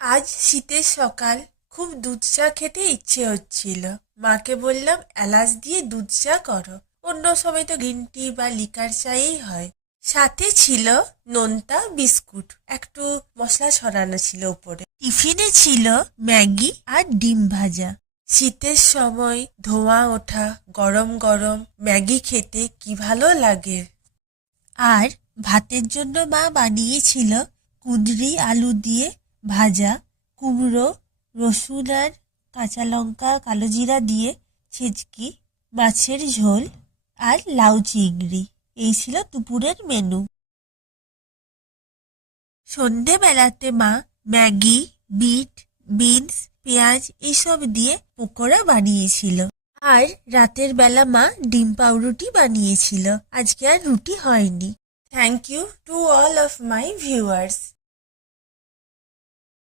আজ শীতের সকাল, খুব দুধ চা খেতে ইচ্ছে হচ্ছিল। মাকে বললাম এলাচ দিয়ে দুধ চা করো। অন্য সময় তো গ্রিন টি বা লিকার চাই হয়। সাথে ছিল নোনতা বিস্কুট, একটু মশলা ছড়ানো ছিল উপরে। টিফিনে ছিল ম্যাগি আর ডিম ভাজা। শীতের সময় ধোঁয়া ওঠা গরম গরম ম্যাগি খেতে কি ভালো লাগে। আর ভাতের জন্য মা বানিয়েছিল কুঁদরি আলু দিয়ে ভাজা, কুমড়ো, রসুন আর কাঁচা লঙ্কা কালো জিরা দিয়ে ছেঁচকি, মাছের ঝোল আর লাউ চিংড়ি। এই ছিল দুপুরের মেনু। সন্ধেবেলাতে মা ম্যাগি, বিট, বিনস, পেঁয়াজ এইসব দিয়ে পকোড়া বানিয়েছিল। আর রাতের বেলা মা ডিম পাউরুটি বানিয়েছিল। আজকে আর রুটি হয়নি। Thank you to all of my viewers.